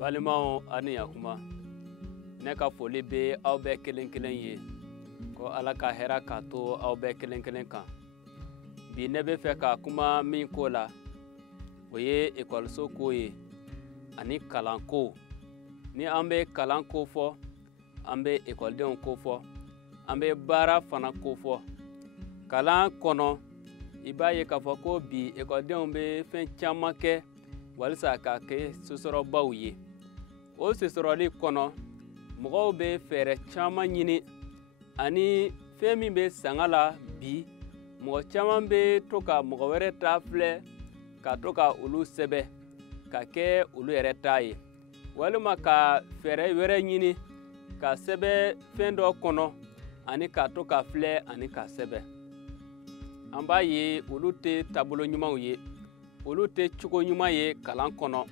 Balimaw ani yakuma ne ka foli be aw bɛɛ kelen kelen ye ko Ala ka hɛrɛ ka to aw bɛɛ kelen kelen kan. Bi ne bɛ fɛ ka kuma min ko la o ye ekɔliso ko ye ani kalan ko. Ni an bɛ kalan ko fɔ, an bɛ ekɔlidenw ko fɔ, an bɛ baara fana ko fɔ. Kalan kɔnɔ i b'a ye k'a fɔ ko bi ekɔlidenw bɛ fɛn caman kɛ walisa ka kɛ sosɔrɔbaw ye. O sosɔrɔli kɔnɔ mɔgɔw bɛ fɛɛrɛ caman ɲini ani fɛn min bɛ sanga la bi mɔgɔ caman bɛ to ka mɔgɔ wɛrɛ ta filɛ ka to ka olu sɛbɛ ka kɛ olu yɛrɛ ta ye, walima ka fɛɛrɛ wɛrɛ ɲini ka sɛbɛ fɛn dɔ kɔnɔ ani ka to ka filɛ ani ka sɛbɛ. An b'a ye olu tɛ taabolo ɲumanw ye, olu tɛ cogo ɲuman ye kalan kɔnɔ,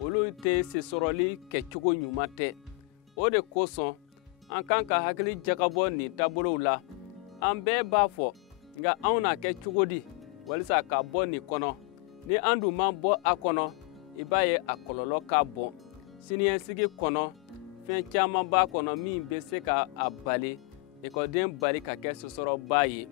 olu tɛ sesɔrɔli kɛcogo ɲuman tɛ. O de kosɔn an kan ka hakili jagabɔ nin taabolow la. An bɛɛ b'a fɔ nka anw n'a kɛ cogo di walisa ka bɔ nin kɔnɔ. Ni an dun ma bɔ a kɔnɔ i b'a ye a kɔlɔlɔ ka bon. Siniɲɛsigi kɔnɔ fɛn caman b'a kɔnɔ min bɛ se ka a bali ekɔliden bali ka kɛ sosɔrɔba ye.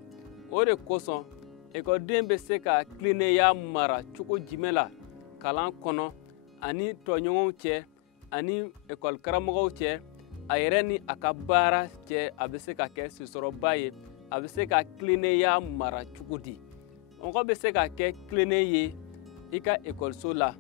O de kosɔn ekɔliden bɛ se ka tilennenya mara cogo jumɛn la kalan kɔnɔ ani tɔɲɔgɔnw cɛ ani ekɔli karamɔgɔw cɛ, a yɛrɛ ni a ka baara cɛ a bɛ se ka kɛ sosɔrɔba ye, a bɛ se ka tilennenya mara cogo di. Mɔgɔ bɛ se ka kɛ tilennen ye i ka ekɔliso la,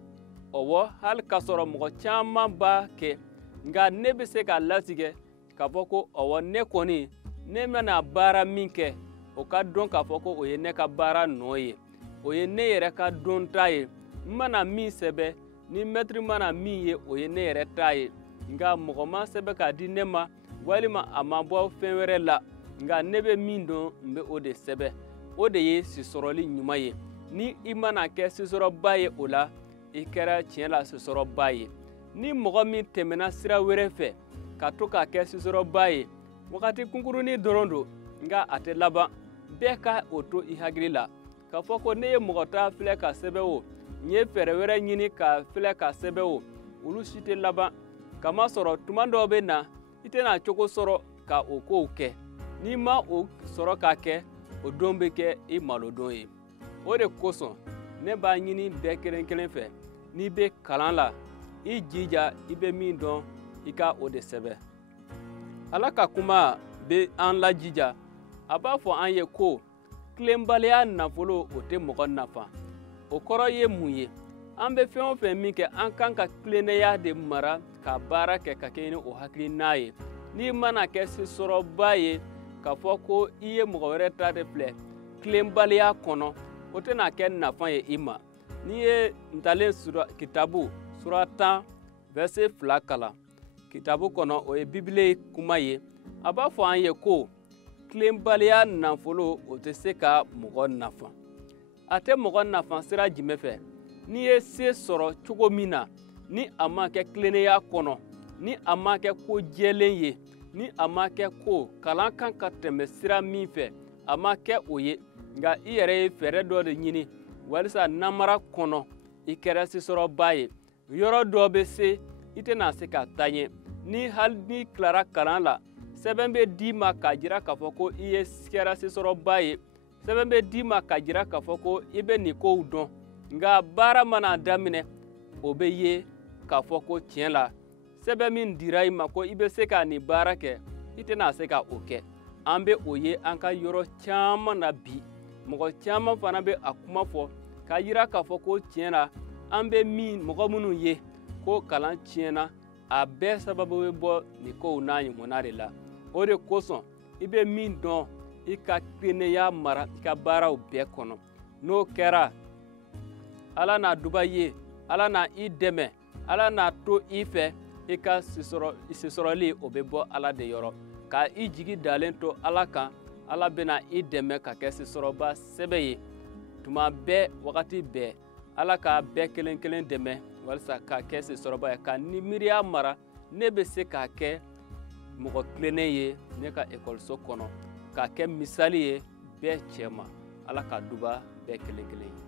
ɔwɔ hali k'a sɔrɔ mɔgɔ caman b'a kɛ, nka ne bɛ se k'a latigɛ k'a fɔ ko ɔwɔ ne kɔni ne mana baara min kɛ o ka dɔn k'a fɔ ko o ye ne ka baara nɔ ye, o ye ne yɛrɛ ka dɔnta ye. N mana min sɛbɛ ni mɛtiri mana min ye o ye ne yɛrɛ ta ye, nka mɔgɔ ma sɛbɛ k'a di ne ma walima a ma bɔ fɛn wɛrɛ la, nka ne bɛ min dɔn n bɛ o de sɛbɛ. O de ye sisɔrɔli ɲuman ye. Ni i mana kɛ sisɔrɔba ye o la i kɛra tiɲɛ la sisɔrɔba ye. Ni mɔgɔ min tɛmɛna sira wɛrɛ fɛ ka to k'a kɛ sisɔrɔba ye wagati kunkurunin dɔrɔn don nka a tɛ laban. Bɛɛ ka o to i hakili la k'a fɔ ko ne ye mɔgɔ ta filɛ ka sɛbɛ o, n ye fɛɛrɛ wɛrɛ ɲini ka filɛ ka sɛbɛ o, olu si tɛ laban. Kamasɔrɔ tuma dɔw bɛ na i tɛna cogo sɔrɔ ka o kow kɛ. N'i ma o sɔrɔ k'a kɛ o don bɛ kɛ i malodon ye. O de kosɔn ne b'a ɲini bɛɛ kelen kelen fɛ n'i bɛ kalan la i jija i bɛ min dɔn i ka o de sɛbɛ. Ala ka kuma bɛ an lajija. A b'a fɔ an ye ko tilenbaliya nafolo o tɛ mɔgɔ nafa. O kɔrɔ ye mun ye? An bɛ fɛn o fɛn min kɛ an kan ka tilennenya de mara ka baara kɛ ka kɛ ni o hakilina ye. N'i mana kɛ sisɔrɔba ye k'a fɔ ko i ye mɔgɔ wɛrɛ ta de filɛ tilenbaliya kɔnɔ o tɛna kɛ nafa ye i ma. N'i ye ntalen kitabu sura 10 verset 2 kalan, kitabu kɔnɔ o ye Bibile kuma ye. A b'a fɔ an ye ko tilenbaliya nafolo o tɛ se ka mɔgɔ nafa. A tɛ mɔgɔ nafa sira jumɛn fɛ? N'i ye se sɔrɔ cogo min na ni a ma kɛ tilennenya kɔnɔ, ni a ma kɛ ko jɛlen ye, ni a ma kɛ ko kalan kan ka tɛmɛ sira min fɛ a ma kɛ o ye, nka i yɛrɛ ye fɛɛrɛ dɔ de ɲini walisa namara kɔnɔ i kɛra sisɔrɔba ye. Yɔrɔ dɔ bɛ se i tɛna se ka taa ɲɛ. Ni hali n'i tilara kalan la sɛbɛn bɛ d'i ma k'a jira k'a fɔ ko i ye kɛra sisɔrɔba ye, sɛbɛn bɛ d'i ma k'a jira k'a fɔ ko i bɛ nin kow dɔn, nka baara mana daminɛ o bɛ ye k'a fɔ ko tiɲɛ la sɛbɛn min dira i ma ko i bɛ se ka nin baara kɛ i tɛna se ka o kɛ. An bɛ o ye an ka yɔrɔ caman na bi. Mɔgɔ caman fana bɛ a kuma fɔ k'a jira k'a fɔ ko tiɲɛ la an bɛ mɔgɔ minnu ye ko kalan tiɲɛna a bɛɛ sababu bɛ bɔ nin kow n'a ɲɔgɔnna de la. O de kosɔn i bɛ min dɔn i ka tilennenya mara i ka baaraw bɛɛ kɔnɔ. N'o kɛra Ala n'a duba ye, Ala n'a i dɛmɛ, Ala n'a to i fɛ i ka sisɔrɔli o bɛ bɔ Ala de yɔrɔ. Ka i jigi dalen to Ala kan, Ala bɛna i dɛmɛ ka kɛ sisɔrɔba sɛbɛ ye. Tuma bɛɛ wagati bɛɛ Ala ka bɛɛ kelen kelen dɛmɛ walisa ka kɛ sisɔrɔba ye. Ka ni miiriya mara ne bɛ se k'a kɛ mɔgɔ tilennen ye ne ka ekɔliso kɔnɔ, k'a kɛ misali ye bɛɛ cɛ ma. Ala ka duba bɛɛ kelen kelen ye.